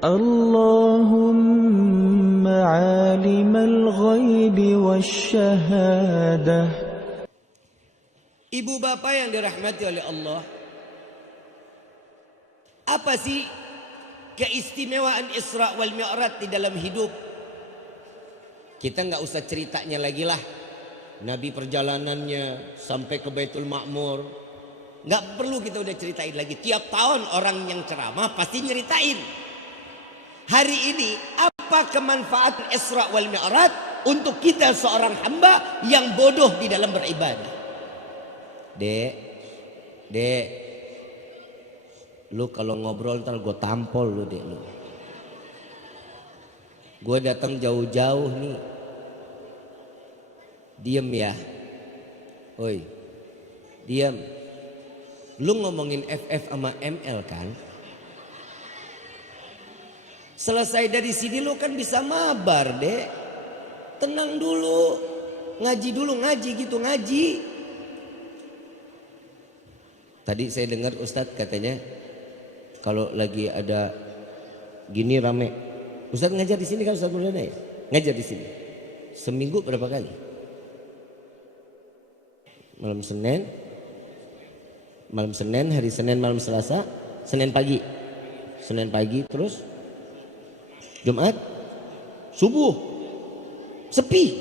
اللهم عالم الغيب والشهادة. Ibu bapak yang dirahmati oleh Allah, apa sih keistimewaan Isra wal Mi'raj di dalam hidup? Kita nggak usah ceritanya lagi lah. Nabi perjalanannya sampai ke Baitul Ma'mur, nggak perlu kita udah ceritain lagi. Tiap tahun orang yang ceramah pasti nyeritain. Hari ini apa kemanfaatan Isra wal Mi'raj untuk kita seorang hamba yang bodoh di dalam beribadah? Dek, lu kalau ngobrol ntar gue tampol lu dek lu. Gue datang jauh-jauh nih. Diem ya. Oi. Diem. Lu ngomongin FF sama ML kan? Selesai dari sini lu kan bisa mabar dek. Tenang dulu. Ngaji dulu, ngaji gitu, ngaji. Tadi saya dengar Ustadz katanya kalau lagi ada gini rame. Ustadz ngajar di sini kan Ustadz Maulana ya? Ngajar di sini. Seminggu berapa kali? Malam Senin, hari Senin malam Selasa, Senin pagi terus Jumat, subuh, sepi.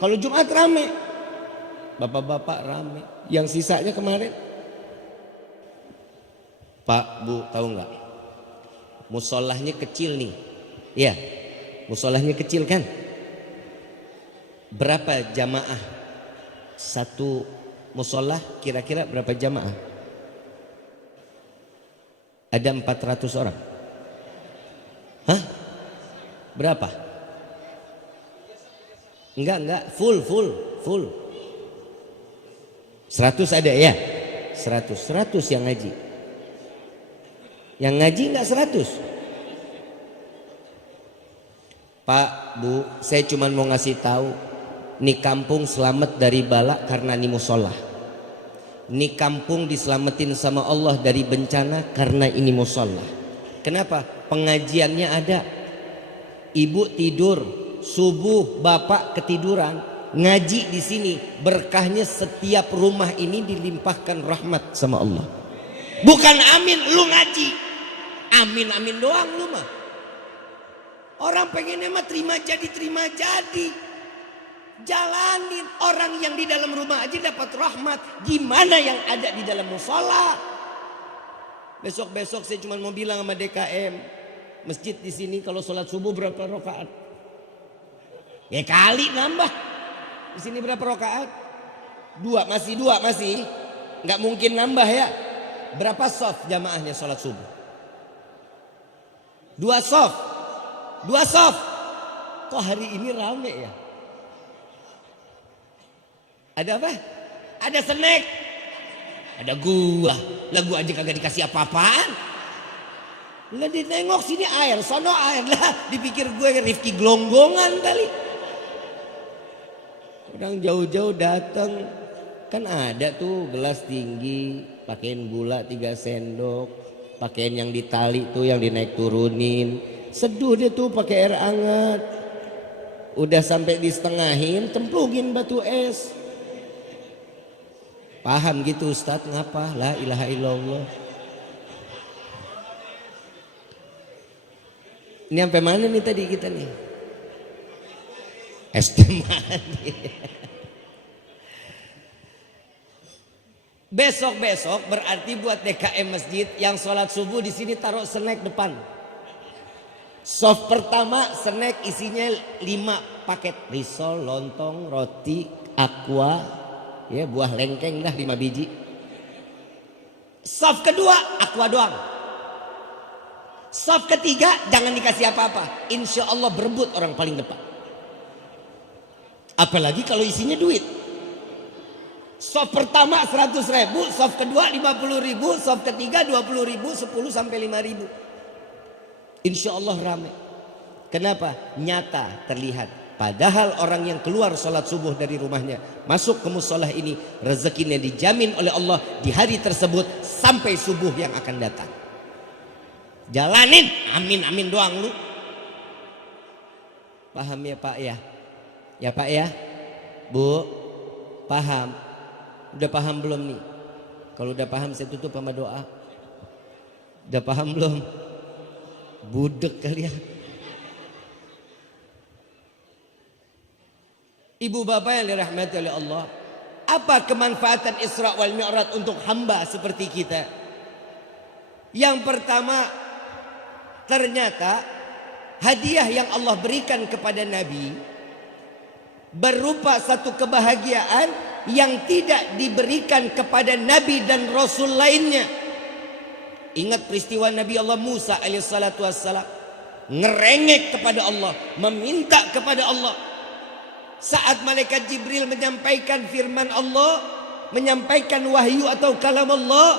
Kalau Jumat rame, bapak-bapak rame. Yang sisanya kemarin, Pak Bu tahu nggak? Musolahnya kecil nih, ya, musolahnya kecil kan? Berapa jamaah satu musolah? Kira-kira berapa jamaah? Ada 400 orang. Hah? Berapa? Enggak, full. 100 ada ya? 100 yang ngaji. Yang ngaji enggak 100. Pak, Bu, saya cuma mau ngasih tahu, nih kampung selamat dari bala karena ini musola. Nih kampung diselamatin sama Allah dari bencana karena ini musola. Kenapa? Pengajiannya ada. Ibu tidur, subuh bapak ketiduran, ngaji di sini. Berkahnya setiap rumah ini dilimpahkan rahmat sama Allah. Bukan amin lu ngaji. Amin doang lu mah. Orang pengennya mah terima jadi. Jalanin. Orang yang di dalam rumah aja dapat rahmat. Gimana yang ada di dalam musola? Besok saya cuma mau bilang sama DKM, masjid di sini kalau sholat subuh berapa rakaat? Ya kali nambah. Di sini berapa rakaat? 2 masih. Nggak mungkin nambah ya. Berapa soft jamaahnya sholat subuh? 2 soft. Kok hari ini rame ya? Ada apa? Ada snack. Ada gua. Lah gua aja kagak dikasih apa-apaan. Lah ditengok sini air, sono air. Lah dipikir gue Rifki gelonggongan kali. Orang jauh-jauh datang. Kan ada tuh gelas tinggi, pakein gula 3 sendok, pakein yang ditali tuh yang dinaik turunin. Seduh dia tuh pakai air hangat. Udah sampai disetengahin, templungin batu es. Paham gitu Ustadz? Ngapa? La ilaha illallah. Ini sampai mana nih tadi kita nih? Es teh manis. Besok berarti buat DKM masjid yang sholat subuh di sini taruh snack depan. Soft pertama snack isinya 5 paket risol, lontong, roti, aqua, ya buah lengkeng dah 5 biji. Soft kedua aqua doang. Soft ketiga jangan dikasih apa-apa. Insya Allah berebut orang paling depan. Apalagi kalau isinya duit. Soft pertama 100.000, soft kedua 50.000, soft ketiga 20.000, 10 sampai 5.000. Insya Allah ramai. Kenapa? Nyata terlihat. Padahal orang yang keluar sholat subuh dari rumahnya masuk ke musolah ini, rezekinya dijamin oleh Allah di hari tersebut sampai subuh yang akan datang. Jalanin, amin amin doang lu. Paham ya Pak ya? Ya Pak ya? Bu, paham? Udah paham belum nih? Kalau udah paham saya tutup sama doa. Udah paham belum? Budek kalian. Ibu bapak yang dirahmati oleh Allah, apa kemanfaatan Isra wal Mi'raj untuk hamba seperti kita? Yang pertama, ternyata hadiah yang Allah berikan kepada Nabi berupa satu kebahagiaan yang tidak diberikan kepada Nabi dan Rasul lainnya. Ingat peristiwa Nabi Allah Musa alaihissalatu wassalam ngerengek kepada Allah, meminta kepada Allah. Saat malaikat Jibril menyampaikan firman Allah, menyampaikan wahyu atau kalam Allah,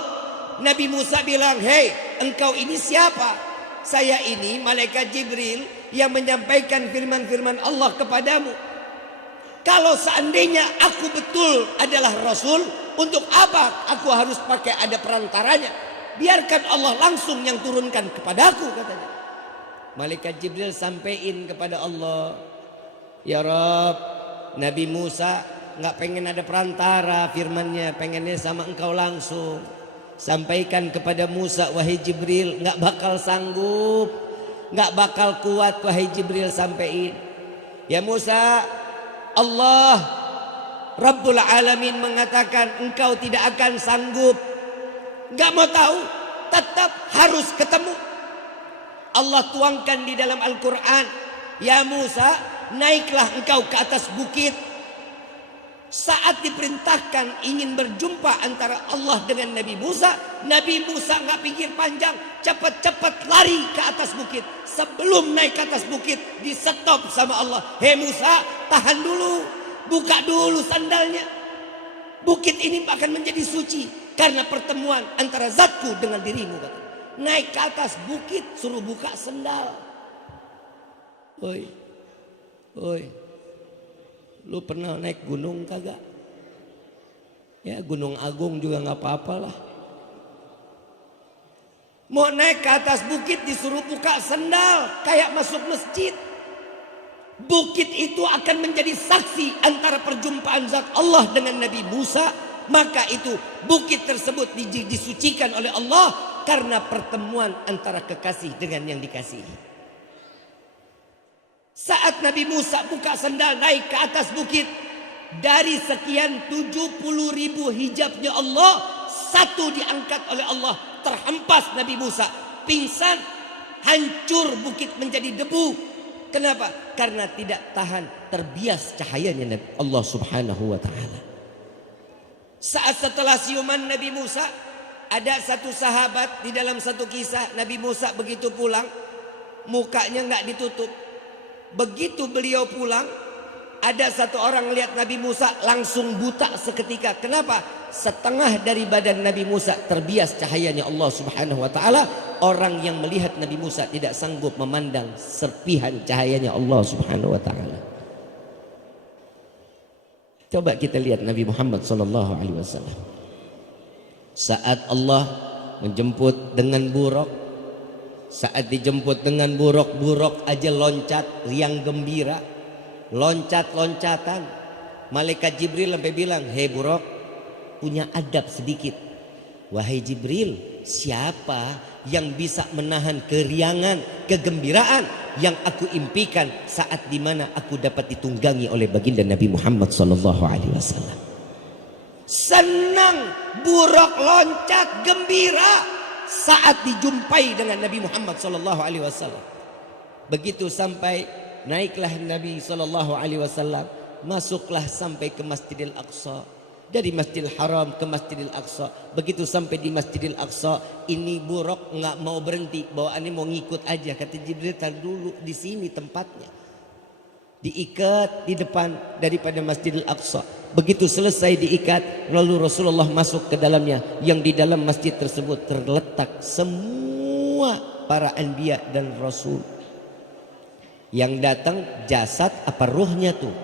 Nabi Musa bilang, "Hei, engkau ini siapa?" "Saya ini malaikat Jibril yang menyampaikan firman-firman Allah kepadamu. Kalau seandainya aku betul adalah Rasul, untuk apa aku harus pakai ada perantaranya? Biarkan Allah langsung yang turunkan kepadaku," katanya. Malaikat Jibril sampaikan kepada Allah, "Ya Rabb, Nabi Musa nggak pengen ada perantara firmannya, pengennya sama engkau langsung. Sampaikan kepada Musa, wahai Jibril, nggak bakal sanggup, nggak bakal kuat wahai Jibril sampaikan. Ya Musa, Allah Rabbul Alamin mengatakan engkau tidak akan sanggup. Nggak mau tahu, tetap harus ketemu." Allah tuangkan di dalam Al-Quran, "Ya Musa, naiklah engkau ke atas bukit." Saat diperintahkan ingin berjumpa antara Allah dengan Nabi Musa nggak pikir panjang, cepat-cepat lari ke atas bukit. Sebelum naik ke atas bukit, di stop sama Allah. "Hei Musa, tahan dulu, buka dulu sandalnya. Bukit ini akan menjadi suci karena pertemuan antara zatku dengan dirimu." Kata. Naik ke atas bukit, suruh buka sandal. Oi, lu pernah naik gunung kagak? Ya Gunung Agung juga nggak apa-apa lah. Mau naik ke atas bukit disuruh buka sandal, kayak masuk masjid. Bukit itu akan menjadi saksi antara perjumpaan zat Allah dengan Nabi Musa. Maka itu bukit tersebut disucikan oleh Allah karena pertemuan antara kekasih dengan yang dikasihi. Saat Nabi Musa buka sandal naik ke atas bukit, dari sekian 70.000 hijabnya Allah, satu diangkat oleh Allah, terhempas Nabi Musa, pingsan, hancur bukit menjadi debu. Kenapa? Karena tidak tahan terbias cahayanya Allah Subhanahu wa ta'ala. Saat setelah siuman Nabi Musa, ada satu sahabat di dalam satu kisah, Nabi Musa begitu pulang, mukanya nggak ditutup. Begitu beliau pulang, ada satu orang melihat Nabi Musa langsung buta seketika. Kenapa? Setengah dari badan Nabi Musa terbias cahayanya Allah Subhanahu wa ta'ala. Orang yang melihat Nabi Musa tidak sanggup memandang serpihan cahayanya Allah Subhanahu wa ta'ala. Coba kita lihat Nabi Muhammad sallallahu alaihi wasallam. Saat Allah menjemput dengan buruk, saat dijemput dengan buruk aja loncat, riang gembira, loncat-loncatan. Malaikat Jibril sampai bilang, "Hei buruk, punya adab sedikit." Wahai Jibril, siapa yang bisa menahan keriangan, kegembiraan yang aku impikan saat dimana aku dapat ditunggangi oleh baginda Nabi Muhammad sallallahu alaihi wasallam. Senang, buruk loncat, gembira saat dijumpai dengan Nabi Muhammad sallallahu alaihi wasallam. Begitu sampai, naiklah Nabi sallallahu alaihi wasallam, masuklah sampai ke Masjidil Aqsa. Dari Masjidil Haram ke Masjidil Aqsa. Begitu sampai di Masjidil Aqsa, ini buruk nggak mau berhenti, bawaannya mau ngikut aja. Kata Jibril, "Tar dulu, di sini tempatnya." Diikat di depan daripada Masjidil Aqsa. Begitu selesai diikat, lalu Rasulullah masuk ke dalamnya. Yang di dalam masjid tersebut terletak semua para anbiya dan rasul. Yang datang jasad apa ruhnya tuh?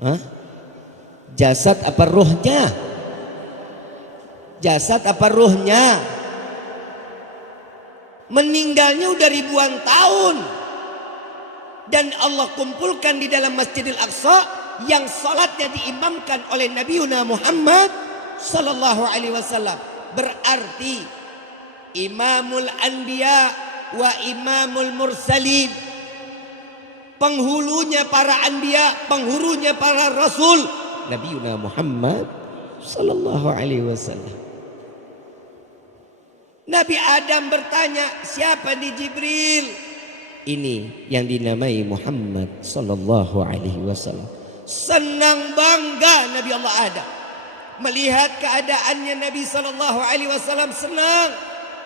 Hah? Jasad apa ruhnya? Jasad apa ruhnya? meninggalnya udah ribuan tahun. Dan Allah kumpulkan di dalam Masjidil Aqsa yang salatnya diimamkan oleh Nabi Muhammad sallallahu alaihi wasallam. Berarti Imamul Anbiya wa Imamul Mursalin, penghulunya para anbiya, penghulunya para rasul, Nabi Muhammad sallallahu alaihi wasallam. Nabi Adam bertanya, siapa di Jibril? Ini yang dinamai Muhammad sallallahu alaihi wasallam. Senang bangga Nabi Allah Adam melihat keadaannya. Nabi sallallahu alaihi wasallam senang.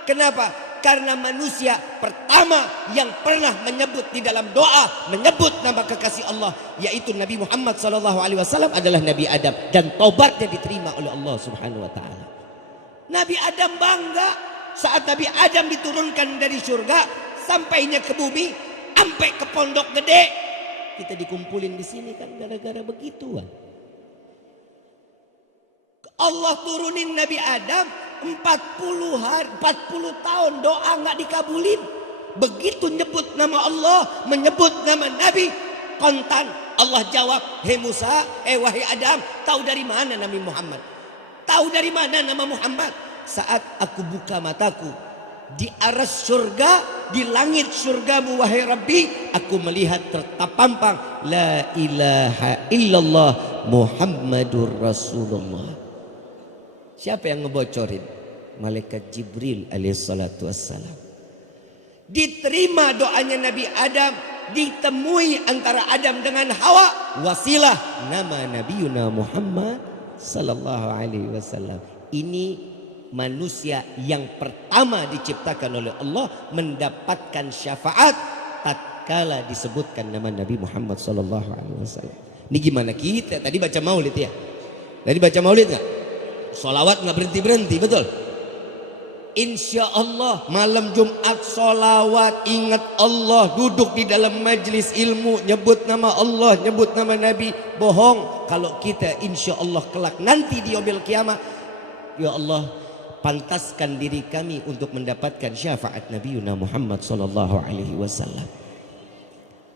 Kenapa? Karena manusia pertama yang pernah menyebut di dalam doa, menyebut nama kekasih Allah, yaitu Nabi Muhammad sallallahu alaihi wasallam adalah Nabi Adam, dan taubatnya diterima oleh Allah Subhanahu wa taala. Nabi Adam bangga saat Nabi Adam diturunkan dari surga sampainya ke bumi, sampai ke pondok gede. Kita dikumpulin di sini kan gara-gara begituan. Allah turunin Nabi Adam 40 hari, 40 tahun doa nggak dikabulin. Begitu nyebut nama Allah, menyebut nama Nabi, kontan Allah jawab, "Hei Musa, wahai Adam, tahu dari mana Nabi Muhammad? Tahu dari mana nama Muhammad? Saat aku buka mataku di aras surga, di langit surgamu wahai Rabbi, aku melihat tertapampang la ilaha illallah Muhammadur Rasulullah." Siapa yang ngebocorin? Malaikat Jibril alaihissalatu wassalam. Diterima doanya Nabi Adam, ditemui antara Adam dengan Hawa wasilah nama Nabi Muhammad sallallahu alaihi wasallam. Ini manusia yang pertama diciptakan oleh Allah mendapatkan syafaat tatkala disebutkan nama Nabi Muhammad sallallahu alaihi wasallam. Ini gimana kita tadi baca maulid ya? Tadi baca maulid nggak? Solawat nggak berhenti-berhenti, betul? Insya Allah malam Jumat solawat, ingat Allah, duduk di dalam majlis ilmu, nyebut nama Allah, nyebut nama Nabi. Bohong kalau kita insya Allah kelak nanti di yaumil kiamat, ya Allah pantaskan diri kami untuk mendapatkan syafaat Nabi Muhammad sallallahu alaihi wasallam.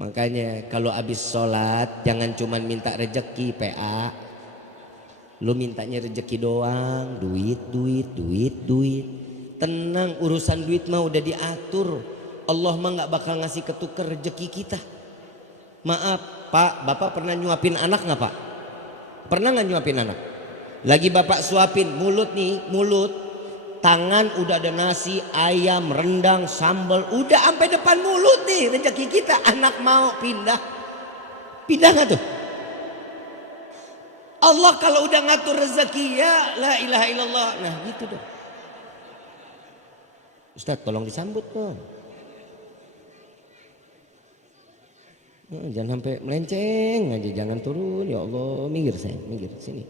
Makanya kalau habis sholat jangan cuma minta rezeki PA. Lu mintanya rezeki doang, duit. Tenang, urusan duit mah udah diatur. Allah mah nggak bakal ngasih ketuker rezeki kita. Maaf Pak, Bapak pernah nyuapin anak nggak Pak? Pernah nggak nyuapin anak? Lagi Bapak suapin, mulut nih, mulut, tangan udah ada nasi, ayam, rendang, sambal, udah sampai depan mulut nih rezeki kita. Anak mau pindah nggak tuh? Allah kalau udah ngatur rezeki, ya la ilaha illallah. Nah gitu dong. Ustaz tolong disambut dong. Jangan sampai melenceng aja, jangan turun. Ya Allah, minggir sayang, minggir sini.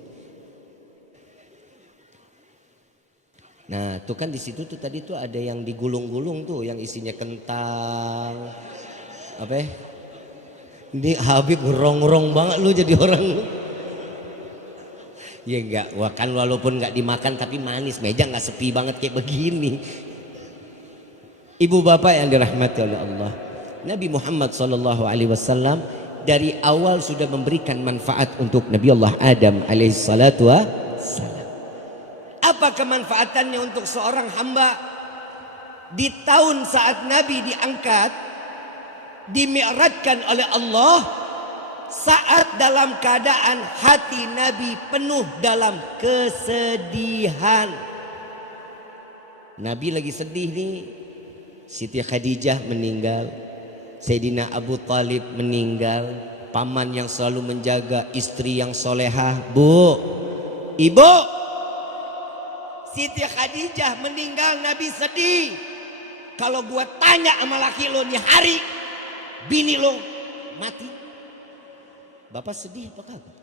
Nah, tuh kan di situ tuh tadi tuh ada yang digulung-gulung tuh, yang isinya kentang. Apa ya? Ini Habib ngerong-ngerong banget lu jadi orang. Ya enggak, kan walaupun enggak dimakan tapi manis, meja enggak sepi banget kayak begini. Ibu bapak yang dirahmati oleh Allah, Nabi Muhammad sallallahu alaihi wasallam dari awal sudah memberikan manfaat untuk Nabi Allah Adam alaihi salatu wassalam. Apa kemanfaatannya untuk seorang hamba? Di tahun saat Nabi diangkat, dimi'rajkan oleh Allah, saat dalam keadaan hati Nabi penuh dalam kesedihan. Nabi lagi sedih nih. Siti Khadijah meninggal, Sayyidina Abu Talib meninggal, paman yang selalu menjaga, istri yang solehah. Bu, ibu, Siti Khadijah meninggal, Nabi sedih. Kalau gua tanya sama laki lo nih hari bini lo mati, Bapak sedih apa kagak?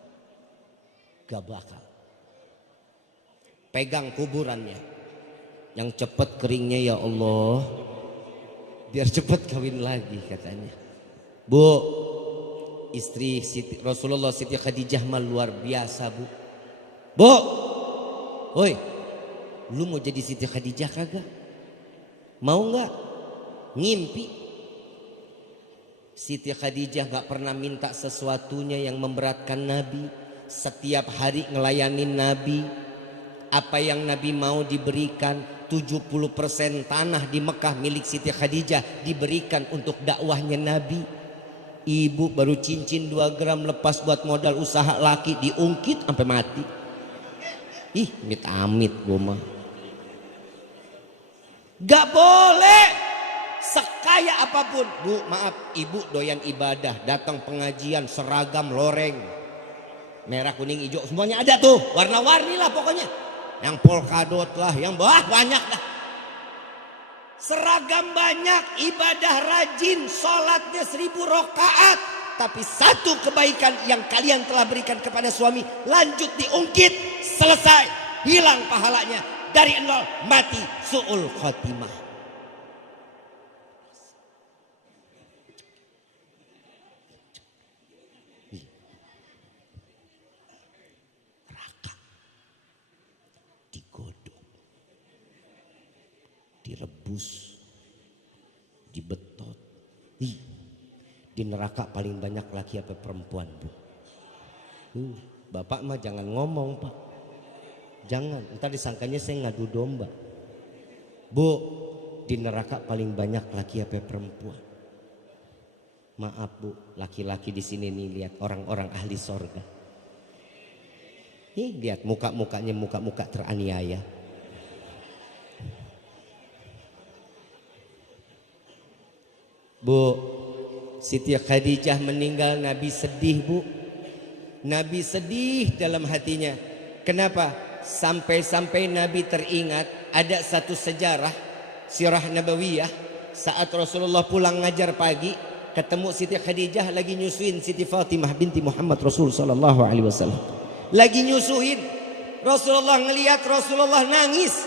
Gak bakal. Pegang kuburannya, yang cepat keringnya ya Allah, biar cepat kawin lagi katanya. Bu, istri Rasulullah Siti Khadijah mah luar biasa bu. Bu, woi, lu mau jadi Siti Khadijah kagak? Mau nggak? ngimpi. Siti Khadijah gak pernah minta sesuatunya yang memberatkan Nabi. Setiap hari ngelayanin Nabi. Apa yang Nabi mau diberikan. 70% tanah di Mekah milik Siti Khadijah diberikan untuk dakwahnya Nabi. Ibu baru cincin 2 gram lepas buat modal usaha laki, diungkit sampai mati. Ih, amit-amit gue mah. Gak boleh sekaya apapun. Bu, maaf, ibu doyan ibadah, datang pengajian seragam loreng, merah kuning hijau semuanya ada tuh, warna-warni lah pokoknya, yang polkadot lah, yang banyak dah, seragam banyak, ibadah rajin, sholatnya 1000 rakaat, tapi satu kebaikan yang kalian telah berikan kepada suami lanjut diungkit, selesai, hilang pahalanya, dari nol mati su'ul khotimah. Neraka digodok, direbus, dibetot. Di neraka paling banyak laki apa perempuan, Bu? Bapak mah jangan ngomong, Pak. Jangan, entar disangkanya saya ngadu domba. Bu, di neraka paling banyak laki apa perempuan? Maaf, Bu, laki-laki di sini nih, lihat orang-orang ahli sorga. Nih, lihat muka-mukanya, muka-muka teraniaya. Bu, Siti Khadijah meninggal, Nabi sedih, Bu. Nabi sedih dalam hatinya. Kenapa? Sampai-sampai Nabi teringat ada satu sejarah sirah nabawiyah. Saat Rasulullah pulang ngajar pagi, ketemu Siti Khadijah lagi nyusuin Siti Fatimah binti Muhammad Rasul sallallahu alaihi wasallam. Lagi nyusuin. Rasulullah ngelihat, Rasulullah nangis.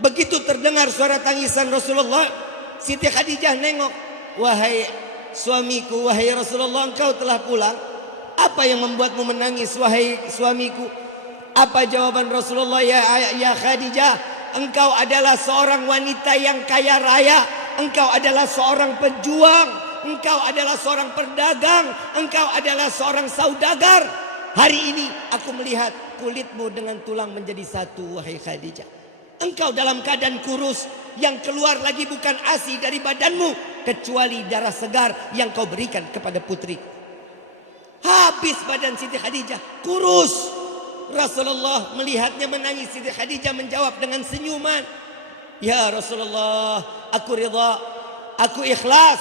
Begitu terdengar suara tangisan Rasulullah, Siti Khadijah nengok. Wahai suamiku, wahai Rasulullah, engkau telah pulang. Apa yang membuatmu menangis, wahai suamiku? Apa jawaban Rasulullah? Ya Khadijah, engkau adalah seorang wanita yang kaya raya. Engkau adalah seorang pejuang. Engkau adalah seorang pedagang. Engkau adalah seorang saudagar. Hari ini aku melihat kulitmu dengan tulang menjadi satu, wahai Khadijah. Engkau dalam keadaan kurus, yang keluar lagi bukan ASI dari badanmu, kecuali darah segar yang kau berikan kepada putri. Habis badan Siti Khadijah, kurus. Rasulullah melihatnya menangis. Siti Khadijah menjawab dengan senyuman, ya Rasulullah, aku ridha, aku ikhlas.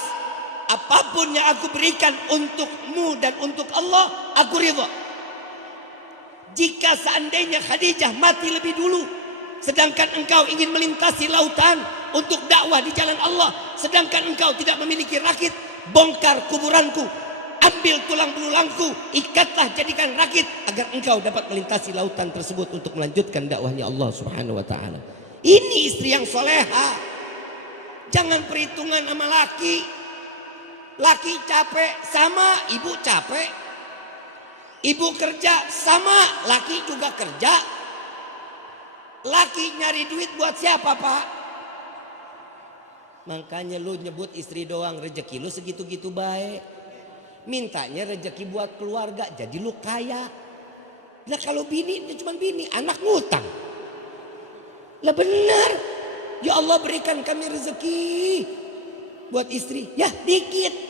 Apapun yang aku berikan untukmu dan untuk Allah, aku ridha. Jika seandainya Khadijah mati lebih dulu, sedangkan engkau ingin melintasi lautan untuk dakwah di jalan Allah, sedangkan engkau tidak memiliki rakit, bongkar kuburanku, ambil tulang belulangku, ikatlah jadikan rakit, agar engkau dapat melintasi lautan tersebut untuk melanjutkan dakwahnya Allah subhanahu wa ta'ala. Ini istri yang soleha. Jangan perhitungan sama laki. Laki capek sama ibu capek. Ibu kerja sama laki juga kerja. Laki nyari duit buat siapa, Pak? Makanya lu nyebut istri doang, rezeki lu segitu-gitu baik. Mintanya rezeki buat keluarga, jadi lu kaya. Lah kalau bini, cuma bini, anak ngutang. Lah benar. Ya Allah, berikan kami rezeki buat istri. Ya dikit.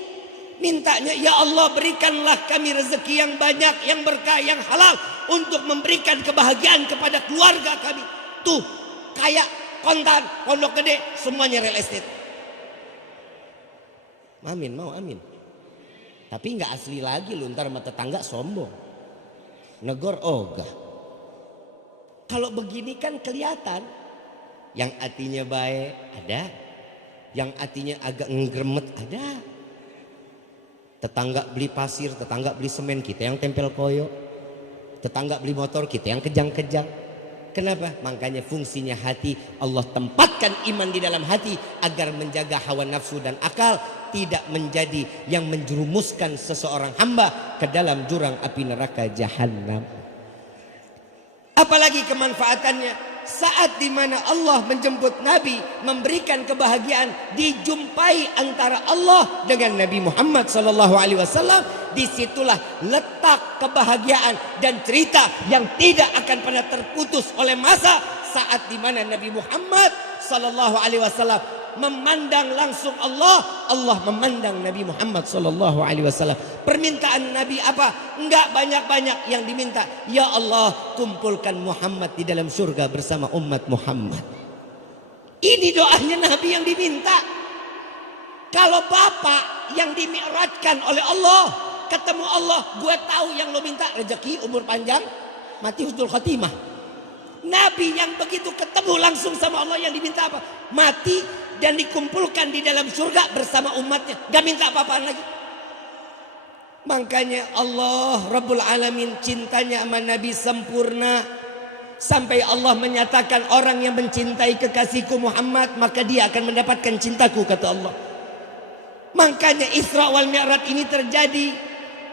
Mintanya, ya Allah, berikanlah kami rezeki yang banyak, yang berkah, yang halal, untuk memberikan kebahagiaan kepada keluarga kami. Tuh, kaya, kontan, pondok gede, semuanya real estate. Amin, mau amin. Tapi nggak asli lagi lu, ntar sama tetangga sombong, negor ogah. Kalau begini kan kelihatan, yang hatinya baik ada, yang hatinya agak ngegremet ada. Tetangga beli pasir, tetangga beli semen, kita yang tempel koyo. Tetangga beli motor, kita yang kejang-kejang. Kenapa? Makanya fungsinya hati, Allah tempatkan iman di dalam hati agar menjaga hawa nafsu dan akal tidak menjadi yang menjerumuskan seseorang hamba ke dalam jurang api neraka jahanam. Apalagi kemanfaatannya, saat dimana Allah menjemput Nabi, memberikan kebahagiaan, dijumpai antara Allah dengan Nabi Muhammad SAW. Disitulah letak kebahagiaan dan cerita yang tidak akan pernah terputus oleh masa, saat dimana Nabi Muhammad SAW memandang langsung Allah, Allah memandang Nabi Muhammad SAW. Permintaan Nabi apa? Enggak banyak-banyak yang diminta. Ya Allah, kumpulkan Muhammad di dalam surga bersama umat Muhammad. Ini doanya Nabi yang diminta. Kalau bapak yang dimi'rajkan oleh Allah, ketemu Allah, gue tahu yang lo minta rezeki, umur panjang, mati husnul khotimah. Nabi yang begitu ketemu langsung sama Allah, yang diminta apa? Mati dan dikumpulkan di dalam surga bersama umatnya. Gak minta apa-apaan lagi. Makanya Allah Rabbul Alamin cintanya sama Nabi sempurna. Sampai Allah menyatakan, orang yang mencintai kekasihku Muhammad, maka dia akan mendapatkan cintaku, kata Allah. Makanya Isra wal Mi'raj ini terjadi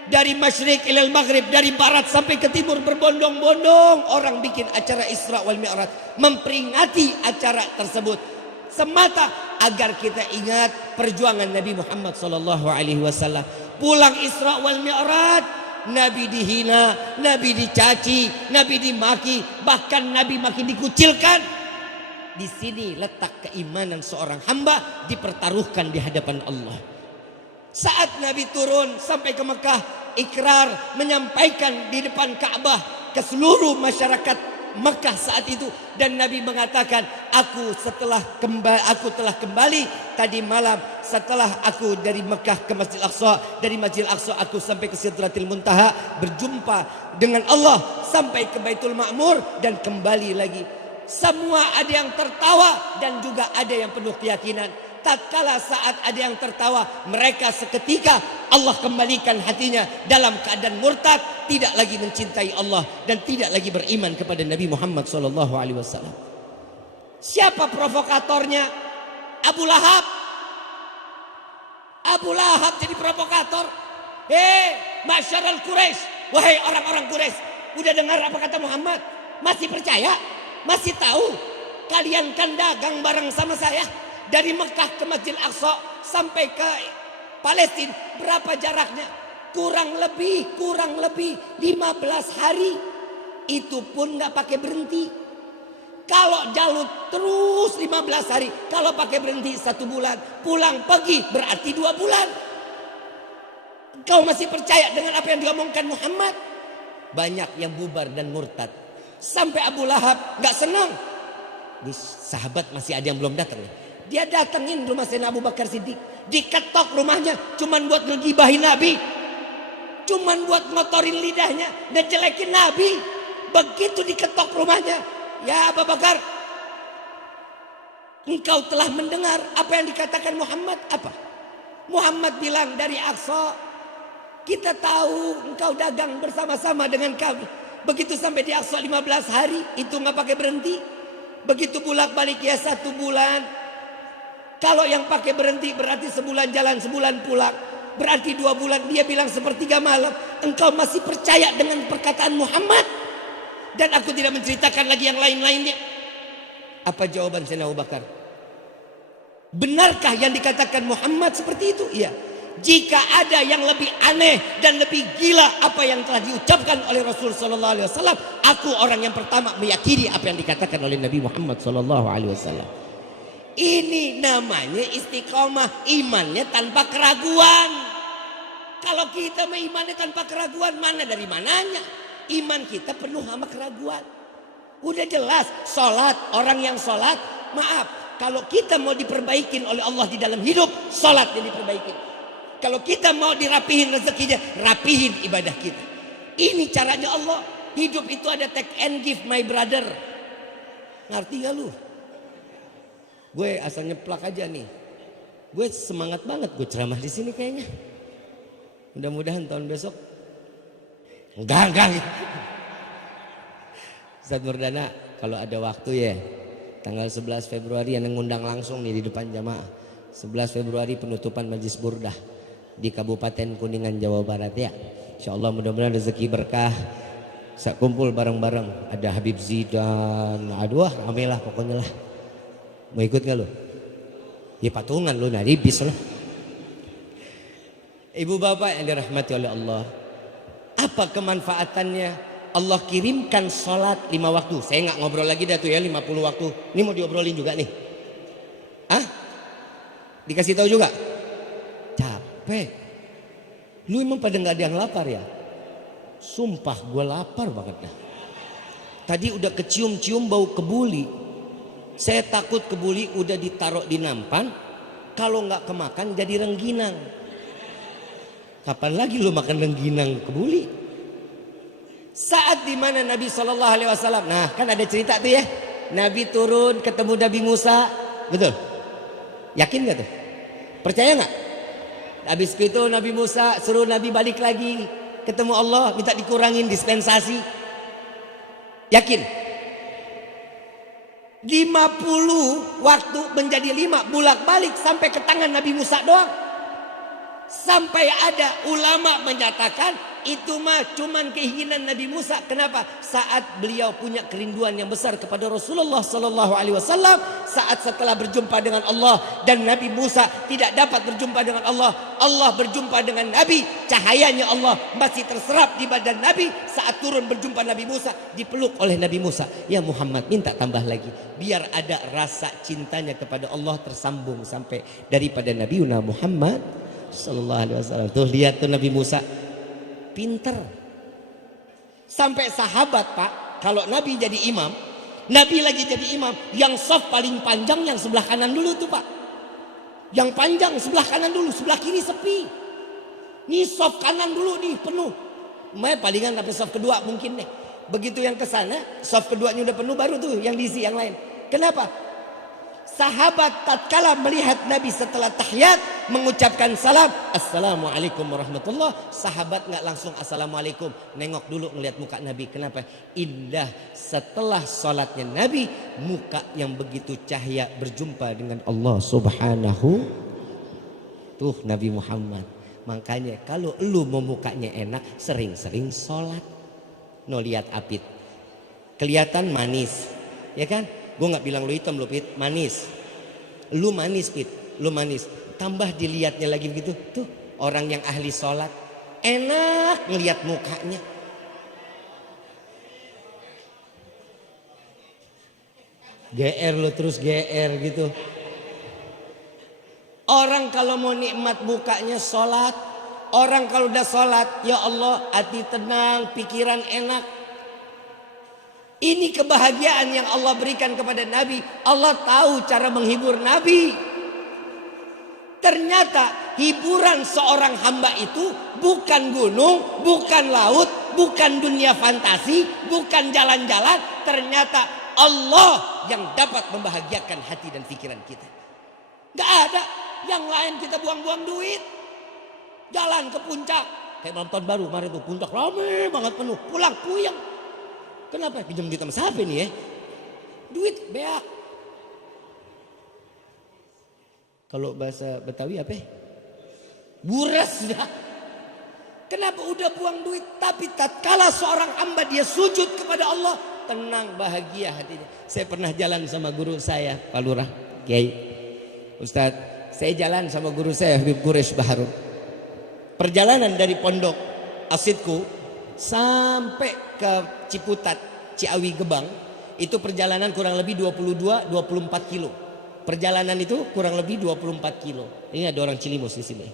dari masyrik ilal maghrib, dari barat sampai ke timur, berbondong-bondong orang bikin acara Isra wal Mi'raj, memperingati acara tersebut semata agar kita ingat perjuangan Nabi Muhammad SAW. Pulang Isra wal Mi'raj, Nabi dihina, Nabi dicaci, Nabi dimaki, bahkan Nabi makin dikucilkan. Di sini letak keimanan seorang hamba dipertaruhkan di hadapan Allah. Saat Nabi turun sampai ke Mekah, ikrar menyampaikan di depan Ka'bah ke seluruh masyarakat Mekah saat itu, dan Nabi mengatakan, aku telah kembali tadi malam setelah aku dari Mekah ke Masjidil Aqsa, dari Masjidil Aqsa aku sampai ke Sidratil Muntaha, berjumpa dengan Allah, sampai ke Baitul Ma'mur dan kembali lagi. Semua ada yang tertawa dan juga ada yang penuh keyakinan. Tatkala saat ada yang tertawa, mereka seketika Allah kembalikan hatinya dalam keadaan murtad, tidak lagi mencintai Allah dan tidak lagi beriman kepada Nabi Muhammad SAW. Siapa provokatornya? Abu Lahab. Abu Lahab jadi provokator. Masyarul Quraisy, wahai orang-orang Quraisy, udah dengar apa kata Muhammad? Masih percaya? Masih tahu? Kalian kan dagang bareng sama saya dari Mekah ke Masjidil Aqsa sampai ke Palestina, berapa jaraknya? Kurang lebih 15 hari. Itu pun nggak pakai berhenti. Kalau jalur terus 15 hari, kalau pakai berhenti 1 bulan, pulang pergi berarti 2 bulan. Kau masih percaya dengan apa yang diomongkan Muhammad? Banyak yang bubar dan murtad. Sampai Abu Lahab nggak senang. Ini sahabat masih ada yang belum datang nih. Dia datengin rumah Sayyidina Abu Bakar Siddiq, diketok rumahnya cuman buat ngegibahin Nabi, cuman buat ngotorin lidahnya dan jelekin Nabi. Begitu diketok rumahnya, ya Abu Bakar, engkau telah mendengar apa yang dikatakan Muhammad? Apa? Muhammad bilang, dari Aqsa kita tahu engkau dagang bersama-sama dengan kami. Begitu sampai di Aqsa 15 hari, itu nggak pakai berhenti. Begitu bolak-balik ya 1 bulan. Kalau yang pakai berhenti berarti sebulan jalan, sebulan pulang. Berarti 2 bulan. Dia bilang 1/3 malam. Engkau masih percaya dengan perkataan Muhammad? Dan aku tidak menceritakan lagi yang lain-lainnya. Apa jawaban Sayyidina Abu Bakar? Benarkah yang dikatakan Muhammad seperti itu? Iya. Jika ada yang lebih aneh dan lebih gila apa yang telah diucapkan oleh Rasul SAW, aku orang yang pertama meyakini apa yang dikatakan oleh Nabi Muhammad SAW. Ini namanya istiqomah, imannya tanpa keraguan. Kalau kita imannya tanpa keraguan, mana dari mananya? Iman kita penuh sama keraguan. Udah jelas, sholat, orang yang sholat, maaf, kalau kita mau diperbaikin oleh Allah di dalam hidup, sholat yang diperbaikin. Kalau kita mau dirapihin rezekinya, rapihin ibadah kita. Ini caranya Allah. Hidup itu ada take and give, my brother. Ngerti gak lu? Gue asal nyeplak aja nih. Gue semangat banget gue ceramah di sini kayaknya. Mudah-mudahan tahun besok. Enggak. Ustadz Murdana, kalau ada waktu ya, tanggal 11 Februari yang ngundang langsung nih di depan jamaah. 11 Februari penutupan Majlis Burdah di Kabupaten Kuningan, Jawa Barat ya. Insya Allah mudah-mudahan rezeki berkah. Saya kumpul bareng-bareng, ada Habib Zidan, aduh rame lah pokoknya lah. Mau ikut gak lo? Ya patungan lo, nah bis lo. Ibu bapak yang dirahmati oleh Allah, apa kemanfaatannya Allah kirimkan sholat 5 waktu? Saya nggak ngobrol lagi dah tuh ya 50 waktu. Ini mau diobrolin juga nih. Ah? Dikasih tahu juga? Capek. Lu emang pada nggak ada yang lapar ya? Sumpah gue lapar banget dah. Tadi udah kecium-cium bau kebuli. Saya takut kebuli udah ditaruh di nampan, kalau nggak kemakan jadi rengginang. Kapan lagi lu makan rengginang kebuli? Saat dimana Nabi SAW, nah kan ada cerita tuh ya, Nabi turun ketemu Nabi Musa, betul? Yakin gak tuh? Percaya nggak? Habis itu Nabi Musa suruh Nabi balik lagi ketemu Allah, minta dikurangin dispensasi. Yakin? 50 waktu menjadi 5 bolak-balik sampai ke tangan Nabi Musa doang. Sampai ada ulama menyatakan itu mah cuman keinginan Nabi Musa. Kenapa? Saat beliau punya kerinduan yang besar kepada Rasulullah sallallahu alaihi wasallam, saat setelah berjumpa dengan Allah dan Nabi Musa tidak dapat berjumpa dengan Allah, Allah berjumpa dengan Nabi, cahayanya Allah masih terserap di badan Nabi. Saat turun berjumpa Nabi Musa, dipeluk oleh Nabi Musa. Ya Muhammad, minta tambah lagi biar ada rasa cintanya kepada Allah tersambung sampai daripada Nabi Muhammad sallallahu alaihi wasallam. Tuh lihat tuh Nabi Musa pinter. Sampai sahabat pak, kalau Nabi jadi imam, Nabi lagi jadi imam, yang soft paling panjang yang sebelah kanan dulu tuh pak. Yang panjang sebelah kanan dulu, sebelah kiri sepi. Nih soft kanan dulu nih penuh. Palingan sampai soft kedua mungkin deh. Begitu yang ke sana, soft keduanya udah penuh, baru tuh yang diisi yang lain. Kenapa? Sahabat tatkala melihat Nabi setelah tahiyat mengucapkan salam, Assalamualaikum warahmatullah. Sahabat nggak langsung Assalamualaikum, nengok dulu ngelihat muka Nabi. Kenapa? Indah setelah sholatnya Nabi, muka yang begitu cahaya berjumpa dengan Allah subhanahu. Tuh Nabi Muhammad. Makanya kalau lu mau mukanya enak, sering-sering sholat. No lihat Apit, kelihatan manis, ya kan? Gue gak bilang lu hitam lu Pit, manis. Lu manis Pit, lu manis. Tambah dilihatnya lagi begitu. Tuh orang yang ahli sholat, enak ngelihat mukanya. GR lu terus GR gitu. Orang kalau mau nikmat mukanya sholat. Orang kalau udah sholat, ya Allah hati tenang, pikiran enak. Ini kebahagiaan yang Allah berikan kepada Nabi. Allah tahu cara menghibur Nabi. Ternyata hiburan seorang hamba itu bukan gunung, bukan laut, bukan dunia fantasi, bukan jalan-jalan. Ternyata Allah yang dapat membahagiakan hati dan pikiran kita. Gak ada yang lain kita buang-buang duit. Jalan ke puncak. Kayak malam tahun baru kemarin tuh puncak rame banget penuh. Pulang puyeng. Kenapa? Pinjam duit sama siapa nih ya? Duit beak. Kalau bahasa Betawi apa? Buras dah. Kenapa udah buang duit? Tapi tatkala seorang hamba dia sujud kepada Allah, tenang, bahagia hatinya. Saya pernah jalan sama guru saya, Pak Lurah, Kiai Ustadz. Saya jalan sama guru saya, Habib Quraish Baharun. Perjalanan dari pondok Asidku sampai ke Ciputat, Ciawi Gebang, itu perjalanan kurang lebih 22-24 kilo. Perjalanan itu kurang lebih 24 kilo. Ini ada orang Cilimus di sini.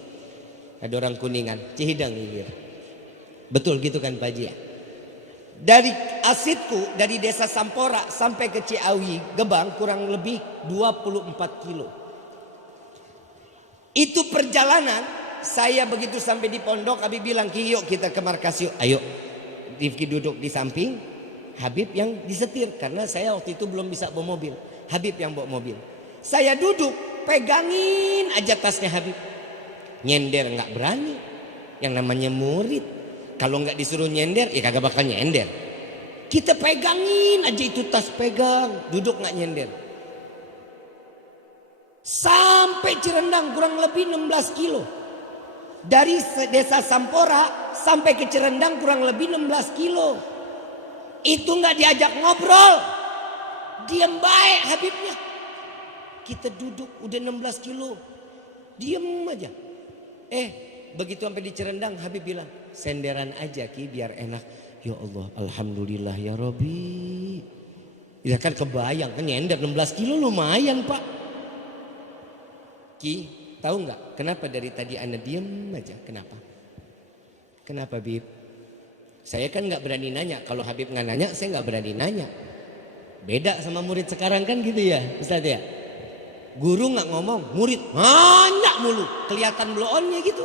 Ada orang Kuningan, Cihidang ini. Betul gitu kan Pak Haji ya? Dari Asidku, dari desa Sampora sampai ke Ciawi Gebang kurang lebih 24 kilo. Itu perjalanan. Saya begitu sampai di pondok, Habib bilang, Ki yuk kita ke markas yuk. Ayo. Rifki duduk di samping, Habib yang disetir. Karena saya waktu itu belum bisa bawa mobil. Habib yang bawa mobil. Saya duduk, pegangin aja tasnya Habib. Nyender nggak berani. Yang namanya murid. Kalau nggak disuruh nyender, ya kagak bakal nyender. Kita pegangin aja itu tas, pegang. Duduk nggak nyender. Sampai Cirendang kurang lebih 16 kilo. Dari desa Sampora sampai ke Cirendang kurang lebih 16 kilo. Itu nggak diajak ngobrol. Diam baik Habibnya. Kita duduk udah 16 kilo. Diam aja. Begitu sampai di Cerendang Habib bilang, senderan aja Ki biar enak. Ya Allah, alhamdulillah ya Rabbi. Ya kan kebayang kan nyender 16 kilo lumayan Pak. Ki, tahu nggak kenapa dari tadi Anda diam aja? Kenapa? Kenapa Bib? Saya kan nggak berani nanya. Kalau Habib nggak nanya, saya nggak berani nanya. Beda sama murid sekarang kan gitu ya, Ustaz ya. Guru nggak ngomong, murid nanya mulu, kelihatan blow-onnya gitu.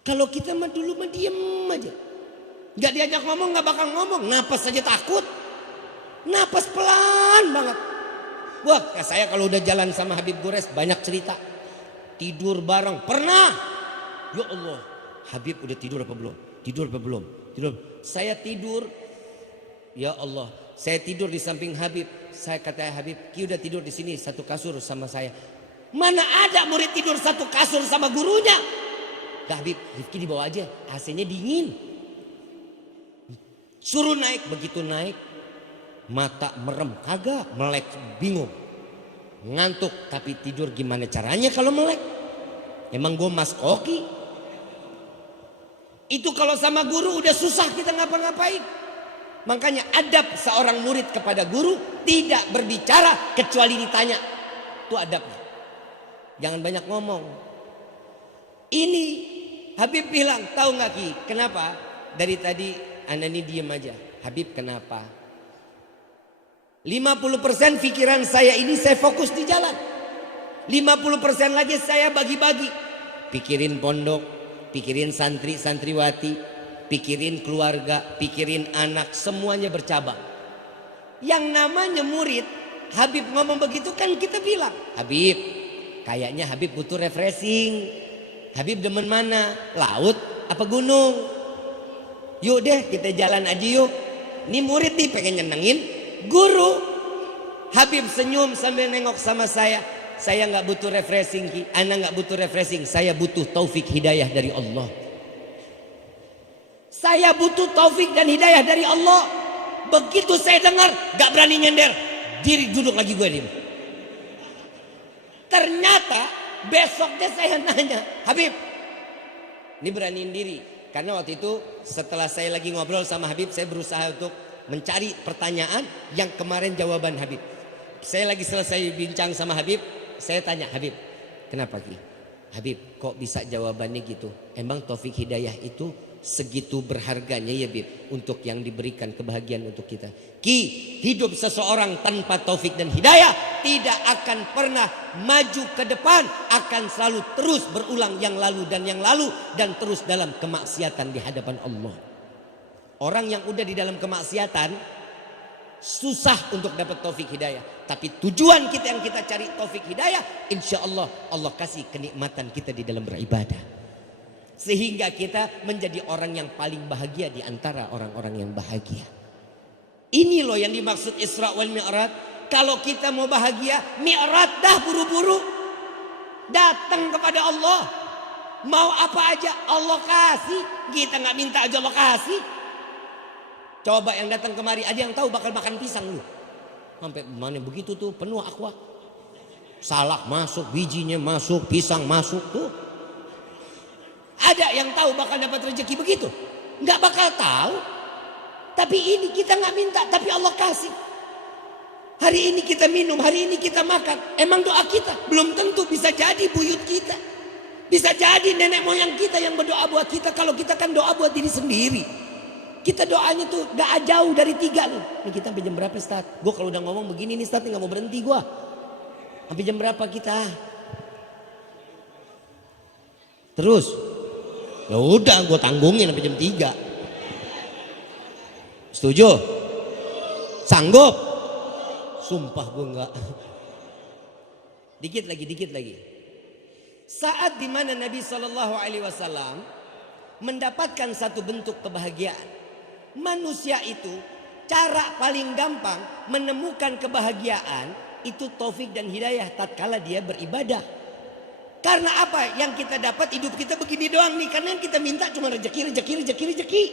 Kalau kita mah dulu mah diem aja, nggak diajak ngomong nggak bakal ngomong, napas saja takut, napas pelan banget. Wah, saya kalau udah jalan sama Habib Gores banyak cerita, tidur bareng pernah. Ya Allah, Habib udah tidur apa belum? Tidur apa belum? Tidur. Saya tidur. Ya Allah, saya tidur di samping Habib. Saya kata Habib, Ki udah tidur di sini satu kasur sama saya. Mana ada murid tidur satu kasur sama gurunya? Gak Habib, Rifki dibawa aja, AC-nya dingin. Suruh naik, begitu naik mata merem, kagak, melek, bingung. Ngantuk, tapi tidur gimana caranya kalau melek? Emang gue mas koki? Itu kalau sama guru udah susah kita ngapa-ngapain. Makanya adab seorang murid kepada guru tidak berbicara kecuali ditanya. Itu adabnya. Jangan banyak ngomong. Ini Habib bilang, tahu nggak Ki? Kenapa? Dari tadi Anda ini diem aja. Habib kenapa? 50% pikiran saya ini saya fokus di jalan. 50% lagi saya bagi-bagi. Pikirin pondok, pikirin santri, santriwati, pikirin keluarga, pikirin anak, semuanya bercabang. Yang namanya murid, Habib ngomong begitu kan kita bilang, Habib, kayaknya Habib butuh refreshing. Habib demen mana? Laut apa gunung? Yuk deh kita jalan aja yuk. Ini murid nih pengen nyenengin guru. Habib senyum sambil nengok sama saya. Saya nggak butuh refreshing Ki. Ana nggak butuh refreshing. Saya butuh taufik hidayah dari Allah. Saya butuh taufik dan hidayah dari Allah. Begitu saya dengar gak berani nyender, diri duduk lagi gue diem. Ternyata besoknya saya nanya, Habib, ini beraniin diri. Karena waktu itu setelah saya lagi ngobrol sama Habib, saya berusaha untuk mencari pertanyaan yang kemarin jawaban Habib. Saya lagi selesai bincang sama Habib, saya tanya, Habib, kenapa Ki? Habib, kok bisa jawabannya gitu? Emang taufik hidayah itu segitu berharganya ya Bib, untuk yang diberikan kebahagiaan untuk kita. Ki, hidup seseorang tanpa taufik dan hidayah tidak akan pernah maju ke depan, akan selalu terus berulang yang lalu dan terus dalam kemaksiatan di hadapan Allah. Orang yang udah di dalam kemaksiatan susah untuk dapat taufik hidayah, tapi tujuan kita yang kita cari taufik hidayah, insya Allah Allah kasih kenikmatan kita di dalam beribadah. Sehingga kita menjadi orang yang paling bahagia di antara orang-orang yang bahagia. Ini loh yang dimaksud Isra wal Mi'raj. Kalau kita mau bahagia, Mi'raj dah buru-buru. Datang kepada Allah. Mau apa aja Allah kasih. Kita nggak minta aja Allah kasih. Coba yang datang kemari, ada yang tahu bakal makan pisang lu. Sampai mana begitu tuh, penuh aqua. Salak masuk, bijinya masuk, pisang masuk tuh. Ada yang tahu bakal dapat rezeki begitu? Nggak bakal tahu. Tapi ini kita nggak minta, tapi Allah kasih. Hari ini kita minum, hari ini kita makan. Emang doa kita? Belum tentu, bisa jadi buyut kita. Bisa jadi nenek moyang kita yang berdoa buat kita. Kalau kita kan doa buat diri sendiri. Kita doanya tuh gak jauh dari 3 nih. Ini kita sampai jam berapa Ustaz? Gue kalau udah ngomong begini nih Ustaz, nggak mau berhenti gue. Sampai jam berapa kita? Terus? Ya udah, gue tanggungin sampai jam 3. Setuju? Sanggup? Sumpah gue enggak. Dikit lagi. Saat dimana Nabi SAW mendapatkan satu bentuk kebahagiaan, manusia itu cara paling gampang menemukan kebahagiaan itu taufik dan hidayah tatkala dia beribadah. Karena apa? Yang kita dapat hidup kita begini doang nih. Karena yang kita minta cuma rezeki.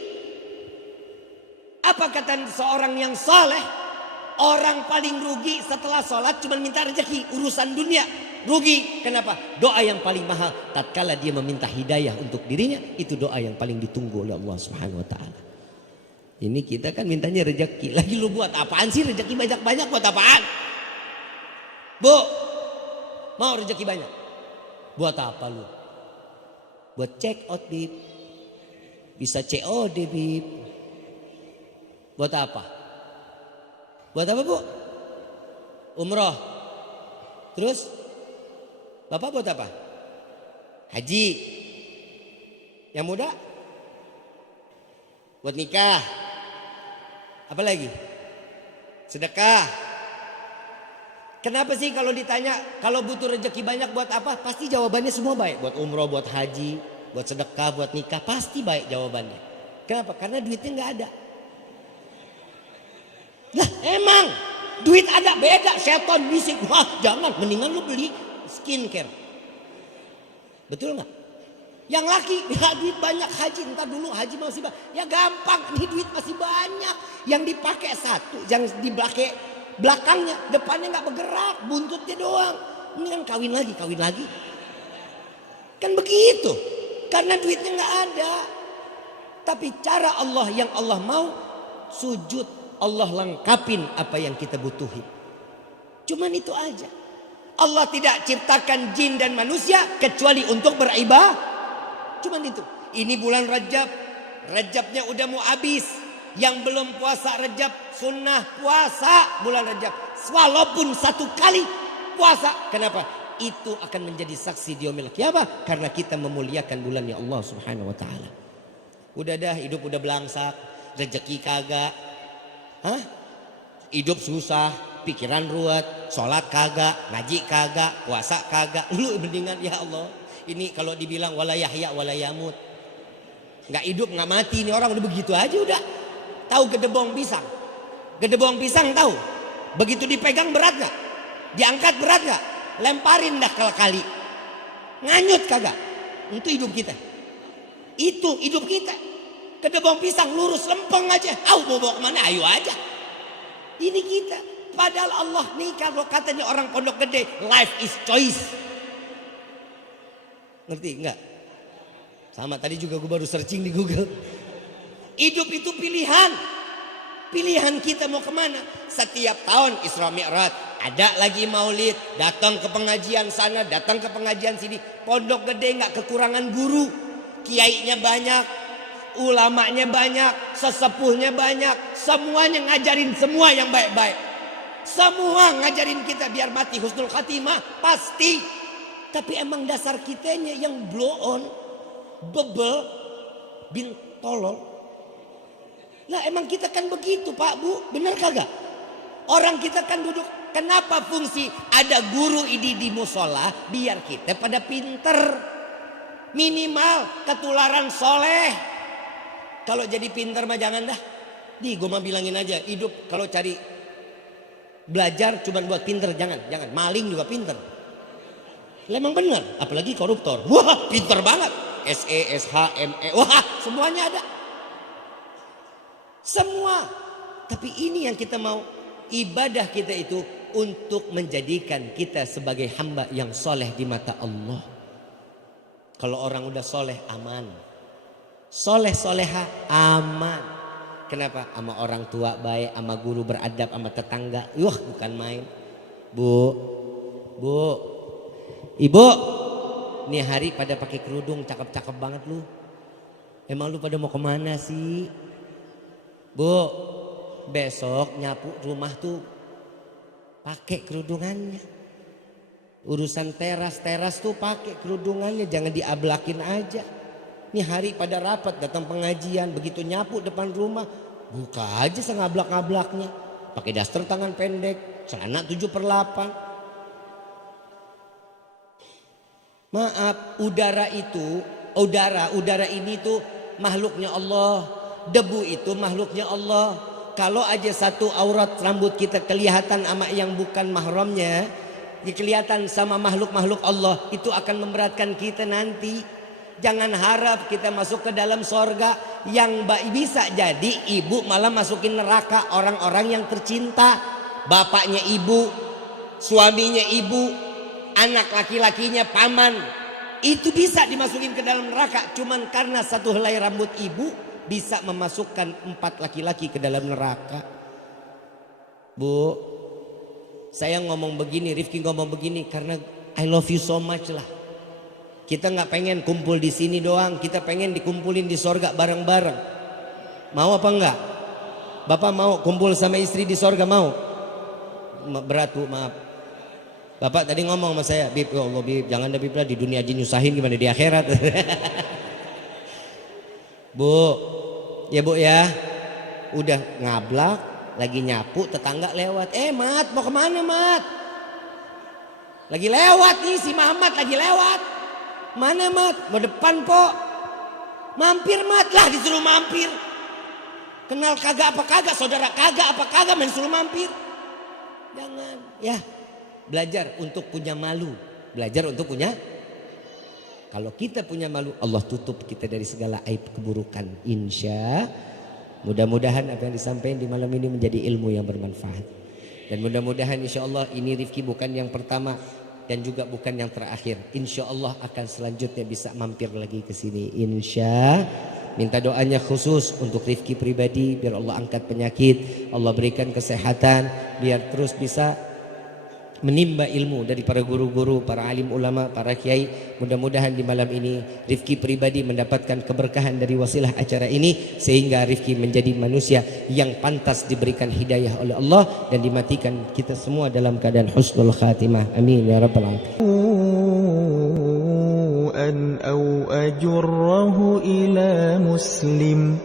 Apa kata seorang yang soleh? Orang paling rugi setelah sholat cuma minta rezeki. Urusan dunia rugi. Kenapa? Doa yang paling mahal tatkala dia meminta hidayah untuk dirinya, itu doa yang paling ditunggu oleh Allah Subhanahu wa taala. Ini kita kan mintanya rezeki. Lagi lu buat apaan sih rezeki banyak-banyak, buat apaan? Bu, mau rezeki banyak? Buat apa lu? Buat check out, Bib. Bisa COD, Bib. Buat apa? Buat apa, Bu? Umroh. Terus? Bapak buat apa? Haji. Yang muda? Buat nikah. Apa lagi? Sedekah. Kenapa sih kalau ditanya kalau butuh rezeki banyak buat apa? Pasti jawabannya semua baik. Buat umroh, buat haji, buat sedekah, buat nikah. Pasti baik jawabannya. Kenapa? Karena duitnya nggak ada. Lah emang duit ada beda. Setan bisik. Wah jangan, mendingan lu beli skincare. Betul nggak? Yang laki ya duit banyak haji, entar dulu haji masih banyak. Ya gampang, ini duit masih banyak. Yang dipakai satu, yang dipakai belakangnya, depannya nggak bergerak, buntutnya doang. Ini kan kawin lagi. Kan begitu. Karena duitnya nggak ada. Tapi cara Allah yang Allah mau sujud. Allah lengkapin apa yang kita butuhin. Cuman itu aja. Allah tidak ciptakan jin dan manusia kecuali untuk beribadah. Cuman itu. Ini bulan Rajab. Rajabnya udah mau habis. Yang belum puasa Rajab sunnah puasa bulan Rajab. Walaupun satu kali puasa. Kenapa? Itu akan menjadi saksi di yaumil qiyamah. Karena kita memuliakan bulannya Allah Subhanahu wa taala. Udah dah hidup udah belangsak. Rezeki kagak. Hah? Hidup susah, pikiran ruwet, sholat kagak, ngaji kagak, puasa kagak. Lu mendingan ya Allah. Ini kalau dibilang wala yahya wala yamut. Nggak hidup nggak mati, ini orang udah begitu aja udah. Tahu gedebong pisang? Gedebong pisang tahu? Begitu dipegang berat nggak? Diangkat berat nggak? Lemparin dah kali. Nganyut kagak? Itu hidup kita. Itu hidup kita. Gedebong pisang lurus lempeng aja. Mau bawa kemana? Ayo aja. Ini kita. Padahal Allah nih kalau katanya orang pondok gede, life is choice. Ngerti enggak? Sama tadi juga gue baru searching di Google. Hidup itu pilihan. Pilihan kita mau kemana? Setiap tahun Isra Mi'raj. Ada lagi maulid. Datang ke pengajian sana, datang ke pengajian sini. Pondok gede nggak kekurangan guru. Kiainya banyak. Ulamanya banyak, sesepuhnya banyak, semuanya ngajarin semua yang baik-baik. Semua ngajarin kita biar mati husnul khatimah, pasti. Tapi emang dasar kitanya yang blow on, bebel, bin tolol. Lah emang kita kan begitu Pak Bu, bener kagak? Orang kita kan duduk, kenapa fungsi ada guru ini di musola? Biar kita pada pinter. Minimal ketularan soleh. Kalau jadi pinter mah jangan dah. Gue mah bilangin aja, hidup kalau cari belajar cuma buat pinter, jangan. Maling juga pinter. Emang bener, apalagi koruptor. Wah, pinter banget. SE, SH, ME, wah, semuanya ada. Semua. Tapi ini yang kita mau, ibadah kita itu untuk menjadikan kita sebagai hamba yang soleh di mata Allah. Kalau orang udah soleh aman. Soleh soleha aman. Kenapa? Sama orang tua baik, sama guru beradab, sama tetangga. Wah bukan main. Bu, ibu, nih hari pada pakai kerudung, cakep-cakep banget lu. Emang lu pada mau kemana sih? Bu, besok nyapu rumah tuh pakai kerudungannya. Urusan teras tuh pakai kerudungannya, jangan diablakin aja. Nih hari pada rapat datang pengajian, begitu nyapu depan rumah, buka aja sengablak-ngablaknya. Pakai daster tangan pendek, celana 7/8. Maaf, udara ini tuh makhluknya Allah. Debu itu makhluknya Allah. Kalau aja satu aurat rambut kita kelihatan sama yang bukan mahramnya, kelihatan sama makhluk-makhluk Allah, itu akan memberatkan kita nanti. Jangan harap kita masuk ke dalam sorga. Yang bisa jadi ibu malah masukin neraka orang-orang yang tercinta. Bapaknya ibu, suaminya ibu, anak laki-lakinya paman. Itu bisa dimasukin ke dalam neraka. Cuman karena satu helai rambut ibu bisa memasukkan 4 laki-laki ke dalam neraka. Bu, saya ngomong begini, Rifki ngomong begini karena I love you so much lah. Kita nggak pengen kumpul di sini doang, kita pengen dikumpulin di sorga bareng-bareng. Mau apa enggak? Bapak mau kumpul sama istri di sorga, mau? Berat bu, maaf. Bapak tadi ngomong sama saya, Bib, ya Allah Bib, jangan deh Bib lah, di dunia aja nyusahin, gimana di akhirat. Bu, ya bu ya, udah ngablak, lagi nyapu, tetangga lewat. Mat, mau kemana Mat? Lagi lewat nih, si Mamat lagi lewat. Mana Mat? Mau depan po. Mampir Mat, lah disuruh mampir. Kenal kagak apa kagak, saudara kagak apa kagak, main suruh mampir. Jangan, ya. Belajar untuk punya malu. Belajar untuk punya. Kalau kita punya malu, Allah tutup kita dari segala aib keburukan. Insya. Mudah-mudahan apa yang disampaikan di malam ini menjadi ilmu yang bermanfaat. Dan mudah-mudahan insya Allah ini Rifki bukan yang pertama dan juga bukan yang terakhir. Insya Allah akan selanjutnya bisa mampir lagi ke sini. Insya. Minta doanya khusus untuk Rifki pribadi biar Allah angkat penyakit, Allah berikan kesehatan, biar terus bisa menimba ilmu dari para guru-guru, para alim ulama, para kiai. Mudah-mudahan di malam ini Rifki pribadi mendapatkan keberkahan dari wasilah acara ini, sehingga Rifki menjadi manusia yang pantas diberikan hidayah oleh Allah dan dimatikan kita semua dalam keadaan husnul khatimah. Amin ya rabbal alamin. أن أو أجره إلى مسلم